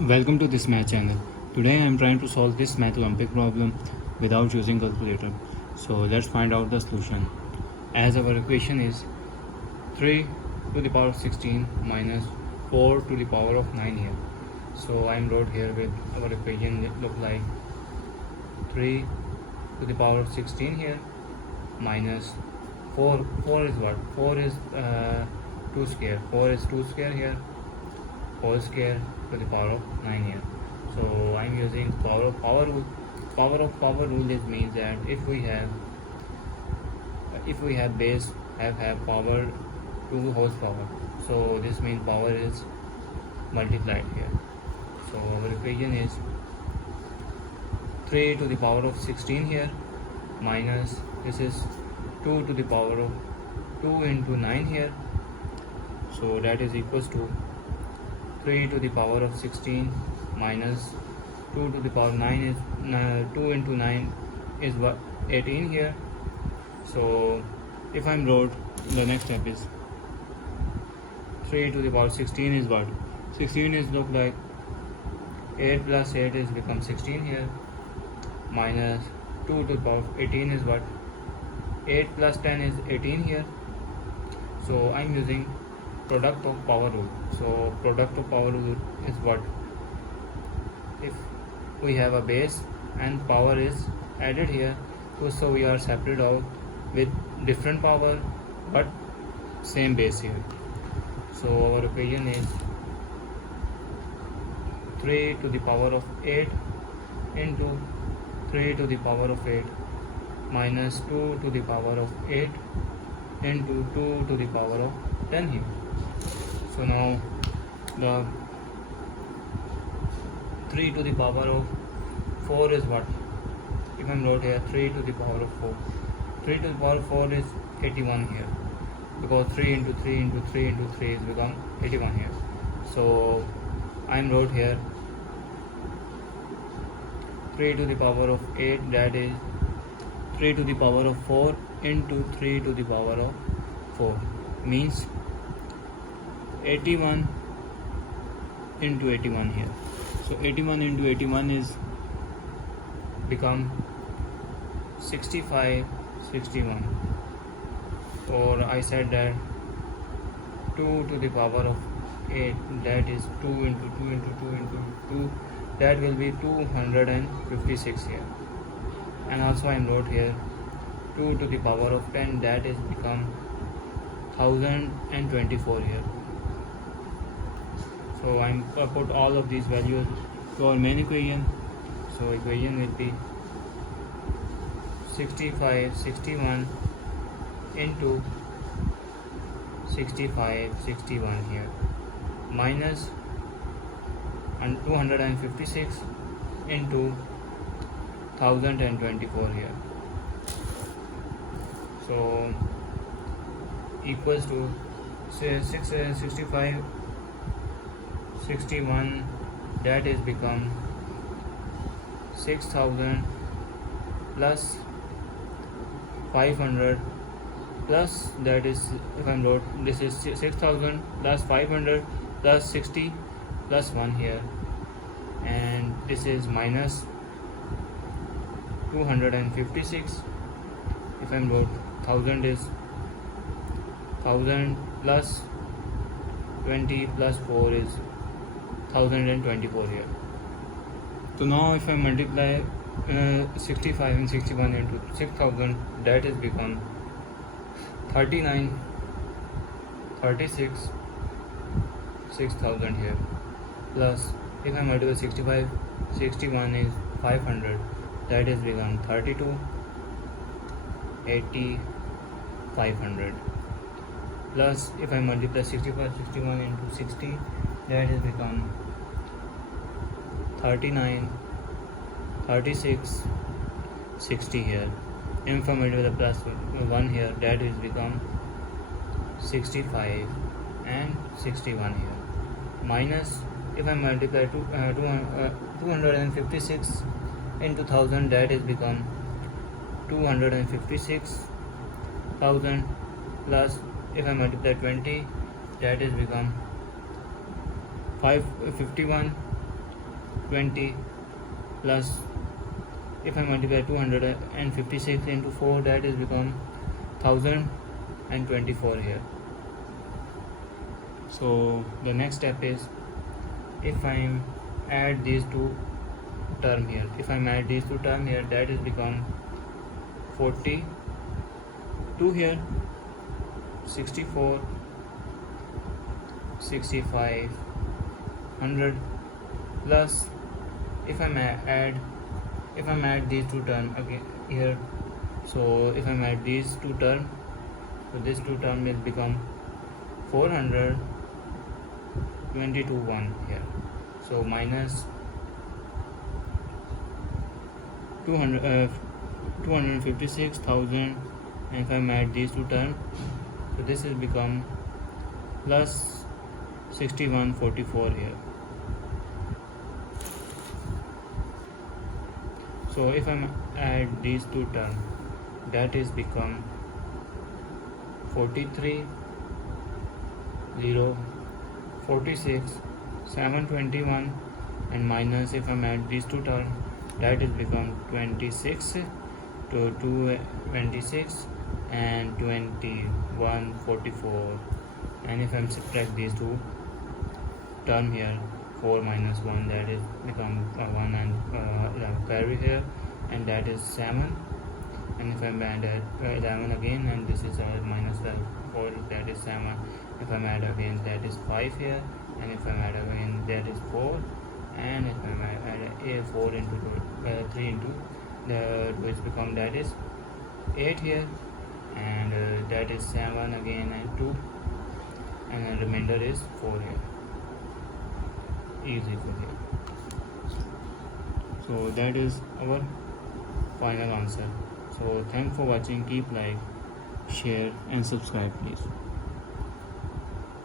Welcome to this math channel. Today I am trying to solve this math Olympic problem without using calculator. So let's find out the solution. As our equation is 3 to the power of 16 minus 4 to the power of 9 here. So I am wrote here with our equation look like 3 to the power of 16 here minus 4. 4 is what? 4 is 2 square. 4 is 2 square here. Whole square to the power of 9 here. So I'm using power of power rule. Power rule is means that if we have base have power 2 horsepower, so this means power is multiplied here. So our equation is 3 to the power of 16 here minus this is 2 to the power of 2 into 9 here. So that is equals to 3 to the power of 16 minus 2 to the power 9 is 2 into 9 is what 18 here. So if I'm wrote the next step is 3 to the power 16 is what 16 is look like 8 plus 8 is become 16 here minus 2 to the power 18 is what 8 plus 10 is 18 here. So I'm using product of power rule. So product of power rule is what if we have a base and power is added here, so we are separated out with different power but same base here. So our equation is 3 to the power of 8 into 3 to the power of 8 minus 2 to the power of 8 into 2 to the power of 10 here. So now the 3 to the power of 4 is what? If I'm wrote here 3 to the power of 4. 3 to the power of 4 is 81 here. Because 3 into 3 into 3 into 3 is become 81 here. So I'm wrote here 3 to the power of 8, that is 3 to the power of 4 into 3 to the power of 4 means 81 into 81 here. So 81 into 81 is become 65 61, or I said that 2 to the power of 8, that is 2 into 2 into 2 into 2, that will be 256 here. And also I wrote here 2 to the power of 10, that is become 1024 here. So I put all of these values to our main equation. So equation will be 65 61 into 65 61 here minus 256 into 1024 here. So equals to 65 61, that is become 6000 plus 500 plus, that is if I'm wrote this is 6000 plus 500 plus 60 plus 1 here, and this is minus 256. If I'm wrote 1000 is 1000 plus 20 plus 4 is 1024 here. So now if I multiply 65 and 61 into 6000, that is become 39 36 6000 here, plus if I multiply 65 61 is 500, that is become 32 80 500, plus if I multiply 65 61 into 60, that is become 39 36 60 here. If I multiply the plus 1 here, that is become 65 and 61 here, minus if I multiply 256 into 1000, that is become 256,000, plus if I multiply 20, that is become 551 20 plus, if I multiply 256 into 4, that is become 1024 here. So the next step is, if I add these two term here, that is become 42 here, 64, 65, 100 plus, if I add these two term again here, so if I add these two term, so this two term will become 422 1 here, so minus 256,000, and if I add these two terms, so this will become plus 6144 here. So if I add these two terms, that is become 43 0 46 721, and minus, if I add these two terms, that is become 26 to 226 and 2144, and if I subtract these two term here, 4 minus 1, that is become 1, and carry here, and that is 7, and if I add 11 again, and this is minus 4, that is 7, if I add again, that is 5 here, and if I add again, that is 4, and if I add 4 into 3 into the which become, that is 8 here, and that is 7 again, and 2, and the remainder is 4 here, is equal here. So that is our final answer. So thanks for watching. Keep like, share and subscribe please.